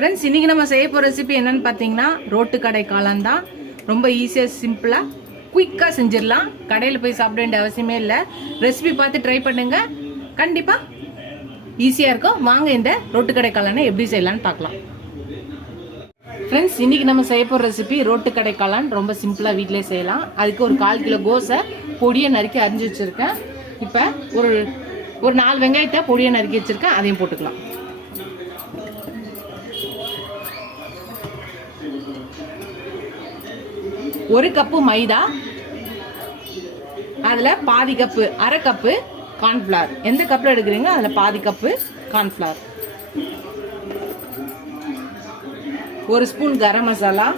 Friends, இன்றைக்கி நம்ம செய்ய போகிற ரெசிபி என்னென்னு பார்த்தீங்கன்னா ரோட்டு கடை காளான் தான். ரொம்ப ஈஸியாக சிம்பிளாக குயிக்காக செஞ்சிடலாம். கடையில் போய் சாப்பிட வேண்டிய அவசியமே இல்லை. ரெசிபி பார்த்து ட்ரை பண்ணுங்கள், கண்டிப்பாக ஈஸியாக இருக்கும். வாங்க இந்த ரோட்டு கடை காளானை எப்படி செய்யலான்னு பார்க்கலாம். ஃப்ரெண்ட்ஸ், இன்றைக்கி நம்ம செய்ய போகிற ரெசிபி ரோட்டு கடை காளான். ரொம்ப சிம்பிளாக வீட்டிலே செய்யலாம். அதுக்கு ஒரு 1/4 கிலோ கோஸை பொடியை நறுக்கி அரிஞ்சு வச்சுருக்கேன். இப்போ ஒரு 4 வெங்காயத்தை பொடியை நறுக்கி வச்சுருக்கேன், அதையும் போட்டுக்கலாம். ஒரு கப்பு மைதா, அதில் பாதி கப்பு, அரை கப்பு கார்ன்ஃப்ளவர். எந்த கப்பில் எடுக்கிறீங்க அதில் பாதி cup cornflour. 1 spoon garam masala,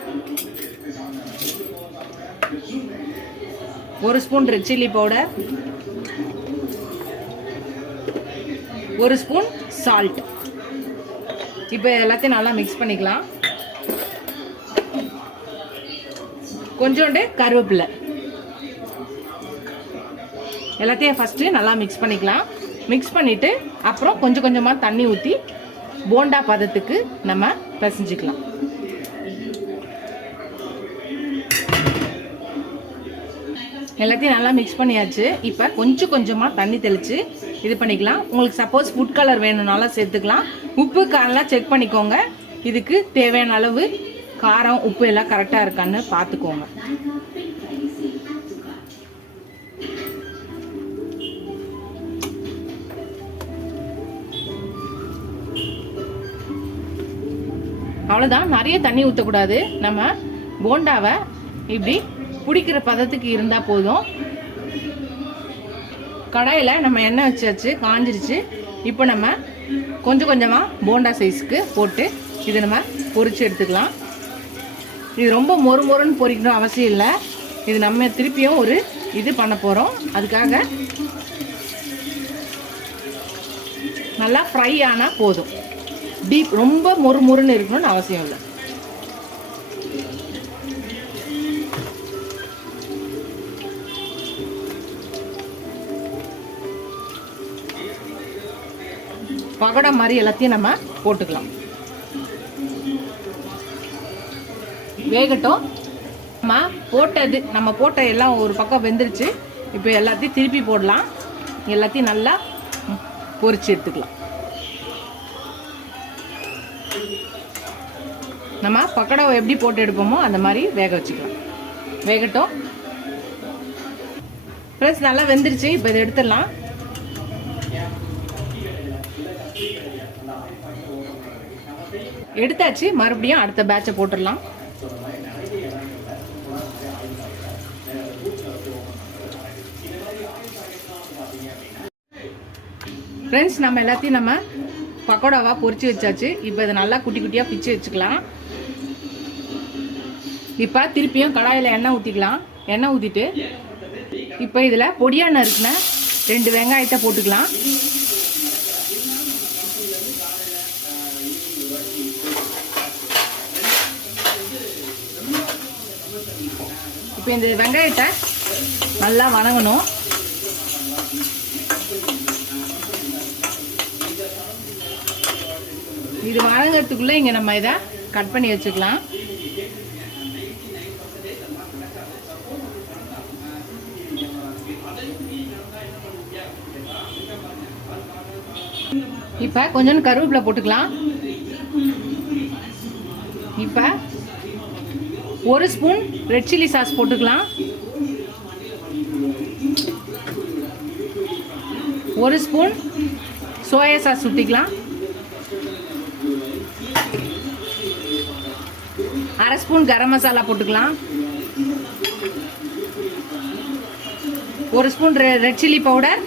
1 spoon red chilli powder, 1 spoon salt. இப்போ எல்லாத்தையும் நல்லா மிக்ஸ் பண்ணிக்கலாம். கொஞ்சோண்டு கருவேப்பிலை. எல்லாத்தையும் ஃபஸ்ட்டு நல்லா மிக்ஸ் பண்ணிக்கலாம். மிக்ஸ் பண்ணிவிட்டு அப்புறம் கொஞ்சம் கொஞ்சமாக தண்ணி ஊற்றி போண்டா பதத்துக்கு நம்ம பிசைஞ்சிக்கலாம். எல்லாத்தையும் நல்லா மிக்ஸ் பண்ணியாச்சு. இப்போ கொஞ்சம் கொஞ்சமாக தண்ணி தெளித்து இது பண்ணிக்கலாம். உங்களுக்கு சப்போஸ் ஃபுட் கலர் வேணும்னாலும் சேர்த்துக்கலாம். உப்பு காரெல்லாம் செக் பண்ணிக்கோங்க. இதுக்கு தேவையான அளவு காரம், உப்பு எல்லாம் கரெக்டாக இருக்கான்னு பார்த்துக்கோங்க. அவ்வளோதான், நிறைய தண்ணி ஊற்றக்கூடாது. நம்ம போண்டாவை இப்படி பிடிக்கிற பதத்துக்கு இருந்தால் போதும். கடாயில் நம்ம எண்ணெய் வச்சாச்சு, காஞ்சிருச்சு. இப்போ நம்ம கொஞ்சம் கொஞ்சமாக போண்டா சைஸுக்கு போட்டு இதை நம்ம பொரிச்சு எடுத்துக்கலாம். இது ரொம்ப மொறு மொறுன்னு பொரிக்கணும் அவசியம் இல்லை. இது நம்ம திருப்பியும் ஒரு இது பண்ண போகிறோம். அதுக்காக நல்லா ஃப்ரை ஆனால் போதும். டீப் ரொம்ப மொறு மொறுன்னு இருக்கணும்னு அவசியம் இல்லை. பகடா மாதிரி எல்லாத்தையும் நம்ம போட்டுக்கலாம். வேகட்டும். நம்ம போட்ட எல்லாம் ஒரு பக்கம் வெந்துருச்சு. இப்போ எல்லாத்தையும் திருப்பி போடலாம். எல்லாத்தையும் நல்லா பொரிச்சு எடுத்துக்கலாம். நம்ம பக்கடாவை எப்படி போட்டு எடுப்போமோ அந்த மாதிரி வேக வச்சுக்கலாம். வேகட்டும். ஃப்ரெண்ட்ஸ், நல்லா வெந்துருச்சு. இப்போ இதை எடுத்துடலாம். எடுத்தாச்சு. மறுபடியும் அடுத்த பேட்சை போட்டுடலாம். ஃப்ரெண்ட்ஸ், நம்ம எல்லாத்தையும் நம்ம பக்கோடாவாக பொரிச்சு வச்சாச்சு. இப்போ இதை நல்லா குட்டி குட்டியாக பிச்சு வச்சுக்கலாம். இப்போ திருப்பியும் கடாயில் எண்ணெய் ஊற்றிக்கலாம். எண்ணெய் ஊற்றிட்டு இப்போ இதில் பொடியாக நறுக்குன 2 வெங்காயத்தை போட்டுக்கலாம். இப்போ இந்த வெங்காயத்தை நல்லா வதங்கணும். இது வதங்கிறதுக்குள்ளே இங்கே நம்ம இதை கட் பண்ணி வச்சுக்கலாம். இப்போ கொஞ்சம் கருவேப்பிலை போட்டுக்கலாம். இப்போ 1 ஸ்பூன் ரெட் சில்லி சாஸ் போட்டுக்கலாம். 1 ஸ்பூன் சோயா சாஸ் ஊற்றிக்கலாம். 1/2 ஸ்பூன் கரம் மசாலா போட்டுக்கலாம். 1 spoon red chilli powder,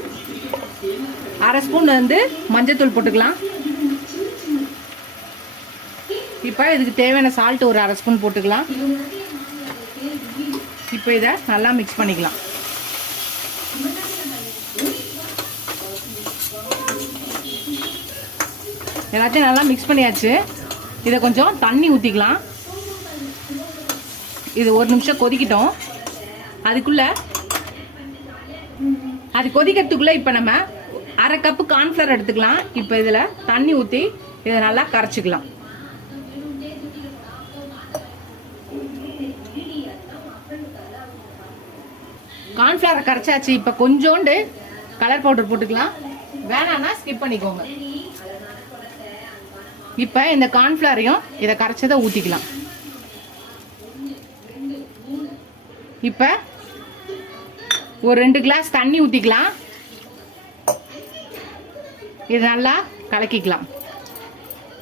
1/2 spoon மஞ்சத்தூள் போட்டுக்கலாம். இப்போ இதுக்கு தேவையான சால்ட் ஒரு 1/2 ஸ்பூன் போட்டுக்கலாம். இப்போ இதை நல்லா மிக்ஸ் பண்ணிக்கலாம். எல்லாத்தையும் நல்லா மிக்ஸ் பண்ணியாச்சு. இதை கொஞ்சம் தண்ணி ஊற்றிக்கலாம். இது 1 நிமிஷம் கொதிக்கிட்டோம். அது கொதிக்கிறதுக்குள்ளே இப்போ நம்ம 1/2 கப்பு கார்ன்ஃப்ளவர் எடுத்துக்கலாம். இப்போ இதில் தண்ணி ஊற்றி இதை நல்லா கரைச்சிக்கலாம். கார்ன்ஃப்ளவரை கரைச்சாச்சு. இப்போ கொஞ்சோண்டு கலர் பவுடர் போட்டுக்கலாம். வேணான்னா ஸ்கிப் பண்ணிக்கோங்க. இப்போ இந்த கார்ன்ஃப்ளவரையும் இதை கரைச்சதை ஊற்றிக்கலாம். இப்போ ஒரு 2 கிளாஸ் தண்ணி ஊற்றிக்கலாம். இது நல்லா கலக்கிக்கலாம்.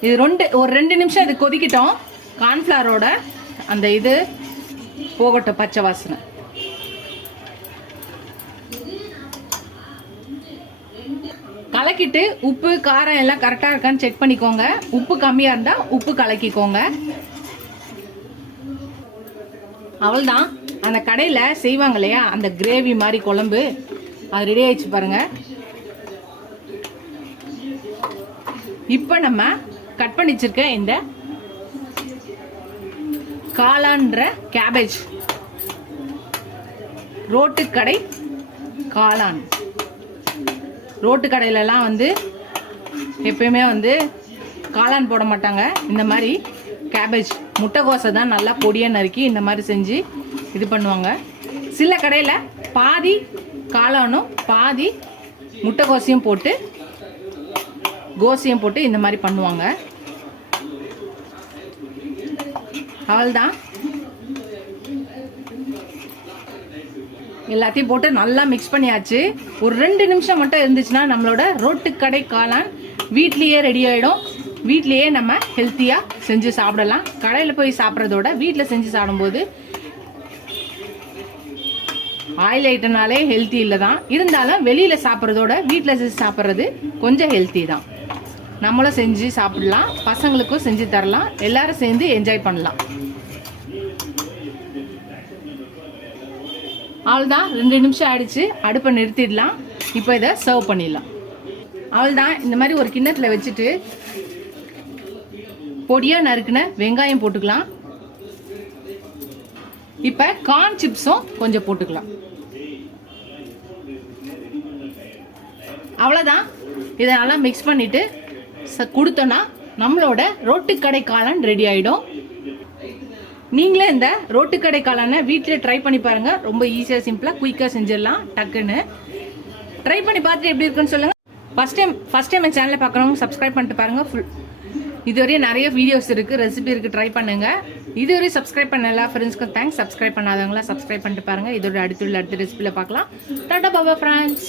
இது ஒரு 2 நிமிஷம் இது கொதிக்கிட்டோம். கார்ன்ஃப்ளவரோட அந்த இது போகட்டும், பச்சை வாசனை. கலக்கிட்டு உப்பு காரம் எல்லாம் கரெக்டாக இருக்கான்னு செக் பண்ணிக்கோங்க. உப்பு கம்மியாக இருந்தால் உப்பு கலக்கிக்கோங்க. அவ்வளோதான். அந்த கடையில் செய்வாங்க இல்லையா அந்த கிரேவி மாதிரி குழம்பு, அது ரெடி ஆயிடுச்சு பாருங்க. இப்போ நம்ம கட் பண்ணி வச்சிருக்க இந்த காளான்ற கேபேஜ், ரோட்டு கடை காளான். ரோட்டு கடையிலலாம் வந்து எப்பயுமே வந்து காளான் போட மாட்டாங்க. இந்த மாதிரி கேபேஜ் முட்டைக்கோசை தான் நல்லா பொடியாக நறுக்கி இந்த மாதிரி செஞ்சு இது பண்ணுவாங்க. சில கடையில் பாதி காளானும் பாதி முட்டைக்கோசையும் போட்டு கோசியம் போட்டு இந்த மாதிரி பண்ணுவாங்க. அவ்வளோதான். எல்லாத்தையும் போட்டு நல்லா மிக்ஸ் பண்ணியாச்சு. ஒரு 2 நிமிஷம் மட்டும் இருந்துச்சுன்னா நம்மளோட ரோட்டு கடை காளான் வீட்லேயே ரெடி ஆகிடும். வீட்லேயே நம்ம ஹெல்த்தியாக செஞ்சு சாப்பிடலாம். கடையில் போய் சாப்பிட்றதோட வீட்டில் செஞ்சு சாப்பிடும்போது ஆயில் ஐட்டம்னாலே ஹெல்த்தி இல்லை தான். இருந்தாலும் வெளியில் சாப்பிட்றதோட வீட்டில் செஞ்சு சாப்பிட்றது கொஞ்சம் ஹெல்த்தி தான். நம்மளும் செஞ்சு சாப்பிடலாம், பசங்களுக்கும் செஞ்சு தரலாம், எல்லாரும் சேர்ந்து என்ஜாய் பண்ணலாம். அவ்வளோதான். 2 நிமிஷம் ஆயிடுச்சு. அடுப்பை நிறுத்திடலாம். இப்போ இதை சர்வ் பண்ணிடலாம். அவ்வளோதான். இந்த மாதிரி ஒரு கிண்ணத்தில் வச்சுட்டு பொடியாக நறுக்குன வெங்காயம் போட்டுக்கலாம். இப்போ கார்ன் சிப்ஸும் கொஞ்சம் போட்டுக்கலாம். அவ்வளோதான். இதை நல்லா மிக்ஸ் பண்ணிட்டு கொடுத்தோன்னா நம்மளோட ரோட்டு கடை காளான் ரெடி ஆகிடும். நீங்களே இந்த ரோட்டு கடை காளானை வீட்டில் ட்ரை பண்ணி பாருங்க. ரொம்ப ஈஸியாக சிம்பிளாக குயிக்காக செஞ்சிடலாம். டக்குன்னு ட்ரை பண்ணி பார்த்துட்டு எப்படி இருக்குன்னு சொல்லுங்கள். ஃபர்ஸ்ட் டைம் என் சேனலை பார்க்குறவங்க சப்ஸ்கிரைப் பண்ணிட்டு பாருங்கள். இதுவரையும் நிறைய வீடியோஸ் இருக்குது, ரெசிபி இருக்குது, ட்ரை பண்ணுங்கள். இதுவரையும் சப்ஸ்கிரைப் பண்ண எல்லா ஃப்ரெண்ட்ஸ்க்கும் தேங்க்ஸ். சப்ஸ்கிரைப் பண்ணாதவங்களா சப்ஸ்கிரைப் பண்ணிட்டு பாருங்கள். இதோட அடுத்த ரெசிபியில் பார்க்கலாம். டாடா பாபா ஃப்ரெண்ட்ஸ்.